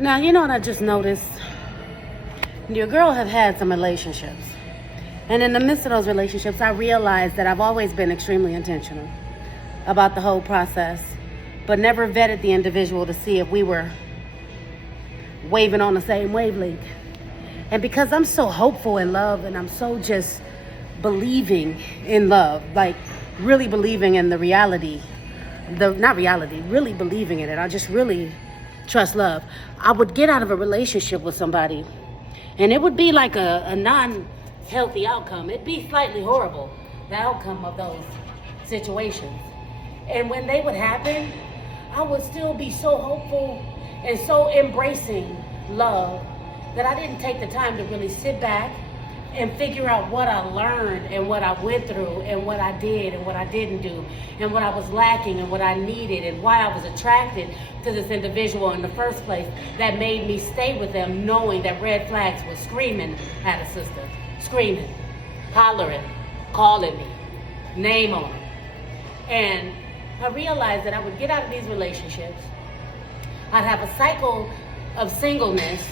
Now, you know what I just noticed? Your girl have had some relationships. And in the midst of those relationships, I realized that I've always been extremely intentional about the whole process, but never vetted the individual to see if we were waving on the same wavelength. And because I'm so hopeful in love and I'm so just believing in love, like really believing in the reality, really believing in it. I just really trust love. I would get out of a relationship with somebody and it would be like a non-healthy outcome. It'd be slightly horrible, the outcome of those situations. And when they would happen, I would still be so hopeful and so embracing love that I didn't take the time to really sit back and figure out what I learned and what I went through and what I did and what I didn't do and what I was lacking and what I needed and why I was attracted to this individual in the first place that made me stay with them, knowing that red flags were screaming at a sister, screaming, hollering, calling me, name on them. And I realized that I would get out of these relationships. I'd have a cycle of singleness,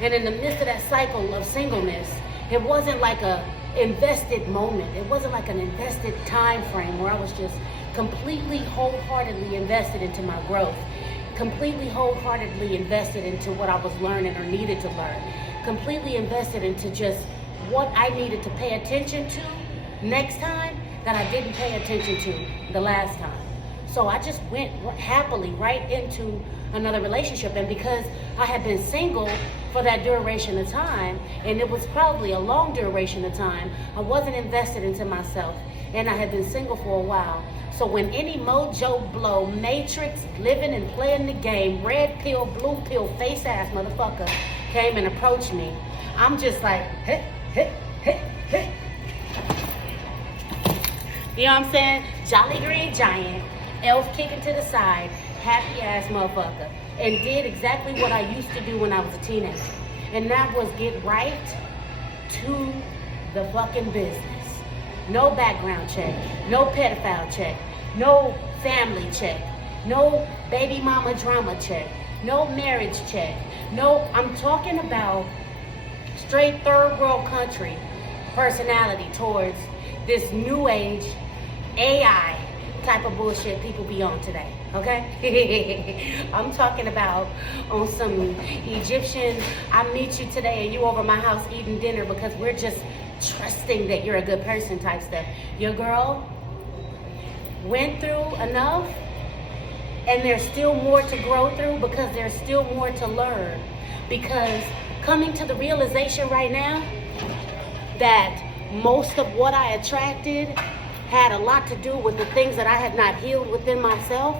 and in the midst of that cycle of singleness, it wasn't like a invested moment. It wasn't like an invested time frame where I was just completely wholeheartedly invested into my growth, completely wholeheartedly invested into what I was learning or needed to learn, completely invested into just what I needed to pay attention to next time that I didn't pay attention to the last time. So I just went happily right into another relationship. And because I had been single for that duration of time, and it was probably a long duration of time, I wasn't invested into myself, and I had been single for a while. So when any mojo blow, matrix, living and playing the game, red pill, blue pill, face ass motherfucker came and approached me, I'm just like, hey, hey, hey, hey. You know what I'm saying? Jolly green giant, elf kicking to the side, happy ass motherfucker, and did exactly what I used to do when I was a teenager. And that was get right to the fucking business. No background check, no pedophile check, no family check, no baby mama drama check, no marriage check, no, I'm talking about straight third world country personality towards this new age AI type of bullshit people be on today, okay? I'm talking about on some Egyptian, I meet you today and you over my house eating dinner because we're just trusting that you're a good person type stuff. Your girl went through enough and there's still more to grow through because there's still more to learn. Because coming to the realization right now that most of what I attracted had a lot to do with the things that I had not healed within myself,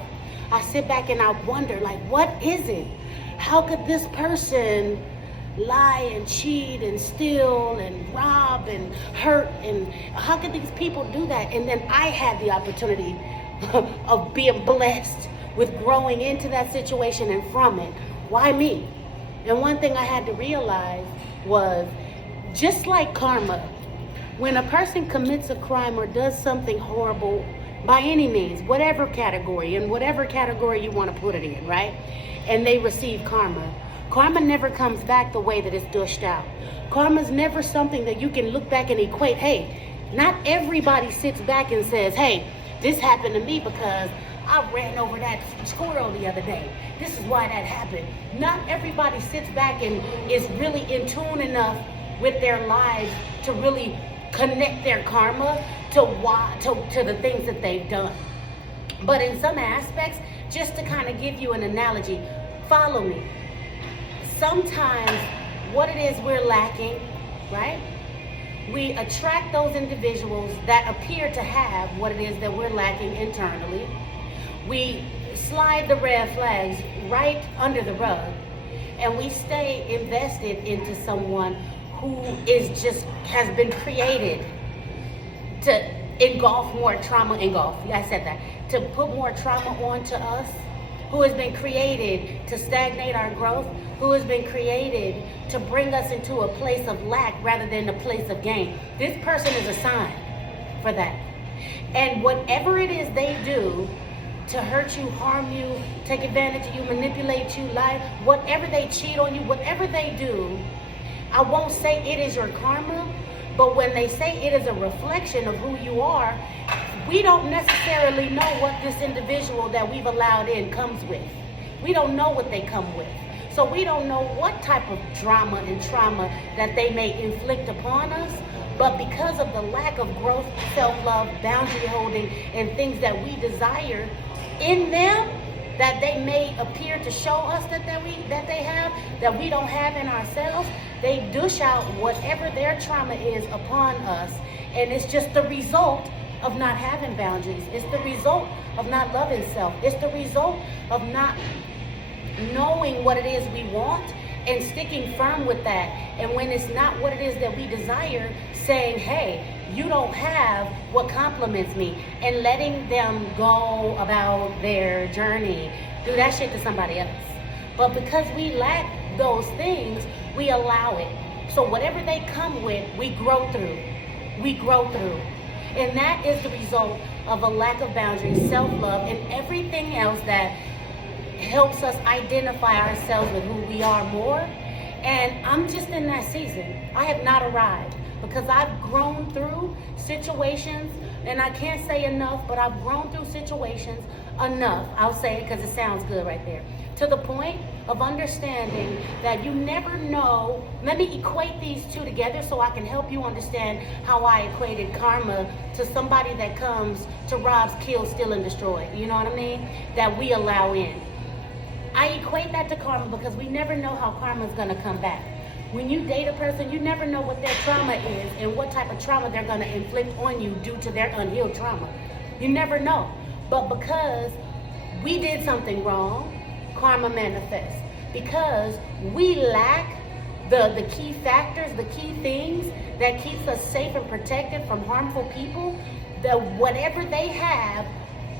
I sit back and I wonder, like, what is it? How could this person lie and cheat and steal and rob and hurt? And how could these people do that? And then I had the opportunity of being blessed with growing into that situation and from it. Why me? And one thing I had to realize was, just like karma, when a person commits a crime or does something horrible by any means, whatever category, in whatever category you want to put it in, right? And they receive karma. Karma never comes back the way that it's dished out. Karma's never something that you can look back and equate. Hey, not everybody sits back and says, hey, this happened to me because I ran over that squirrel the other day. This is why that happened. Not everybody sits back and is really in tune enough with their lives to really connect their karma to the things that they've done. But in some aspects, just to kind of give you an analogy, follow me. Sometimes what it is we're lacking, right? We attract those individuals that appear to have what it is that we're lacking internally. We slide the red flags right under the rug, and we stay invested into someone who has been created to engulf more trauma, I said that, to put more trauma onto us, who has been created to stagnate our growth, who has been created to bring us into a place of lack rather than a place of gain. This person is a sign for that. And whatever it is they do to hurt you, harm you, take advantage of you, manipulate you, lie, whatever they cheat on you, whatever they do, I won't say it is your karma, but when they say it is a reflection of who you are, we don't necessarily know what this individual that we've allowed in comes with. We don't know what they come with. So we don't know what type of drama and trauma that they may inflict upon us. But because of the lack of growth, self-love, boundary holding, and things that we desire in them, that they may appear to show us that they have, that we don't have in ourselves, they dish out whatever their trauma is upon us. And it's just the result of not having boundaries. It's the result of not loving self. It's the result of not knowing what it is we want and sticking firm with that. And when it's not what it is that we desire, saying, hey, you don't have what compliments me, and letting them go about their journey. Do that shit to somebody else. But because we lack those things, we allow it. So whatever they come with, we grow through. We grow through. And that is the result of a lack of boundaries, self-love, and everything else that helps us identify ourselves with who we are more. And I'm just in that season. I have not arrived because I've grown through situations, and I can't say enough, but I've grown through situations enough. I'll say it because it sounds good right there. To the point of understanding that you never know. Let me equate these two together so I can help you understand how I equated karma to somebody that comes to rob, kill, steal, and destroy. You know what I mean? That we allow in. I equate that to karma because we never know how karma is going to come back. When you date a person, you never know what their trauma is and what type of trauma they're going to inflict on you due to their unhealed trauma. You never know. But because we did something wrong, karma manifests. Because we lack the key factors, the key things that keeps us safe and protected from harmful people, that whatever they have,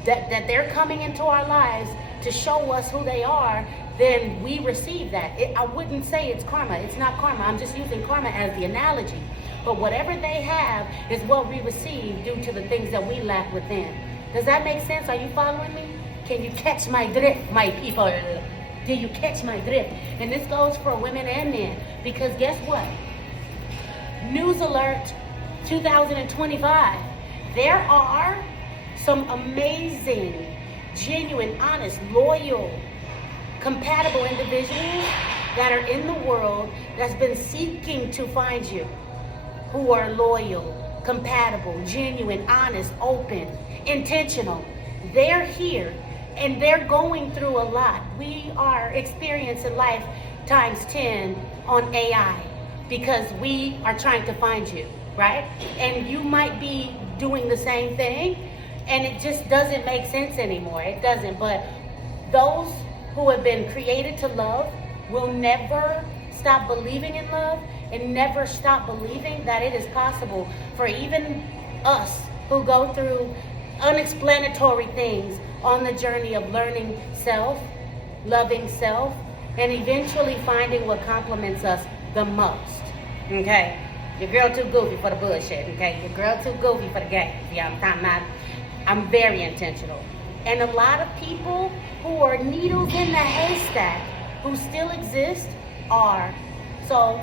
that they're coming into our lives to show us who they are, then we receive that. I wouldn't say it's karma. It's not karma. I'm just using karma as the analogy. But whatever they have is what we receive due to the things that we lack within. Does that make sense? Are you following me? Can you catch my drift, my people? Do you catch my drift? And this goes for women and men. Because guess what? News alert 2025. There are some amazing, genuine, honest, loyal, compatible individuals that are in the world that's been seeking to find you, who are loyal, compatible, genuine, honest, open, intentional. They're here and they're going through a lot. We are experiencing life times 10 on AI because we are trying to find you, right? And you might be doing the same thing, and it just doesn't make sense anymore. It doesn't. But those who have been created to love will never stop believing in love and never stop believing that it is possible for even us who go through unexplanatory things on the journey of learning self, loving self, and eventually finding what complements us the most. Okay? Your girl too goofy for the bullshit, okay? Your girl too goofy for the game. Yeah, I'm very intentional. And a lot of people who are needles in the haystack who still exist are. So,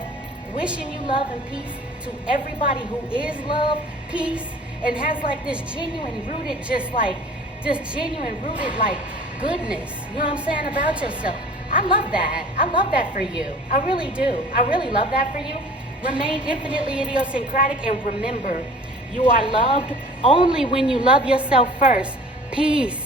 wishing you love and peace to everybody who is love, peace, and has like this genuine rooted, genuine rooted like goodness, you know what I'm saying, about yourself. I love that. I love that for you. I really do. I really love that for you. Remain infinitely idiosyncratic and remember, you are loved only when you love yourself first. Peace.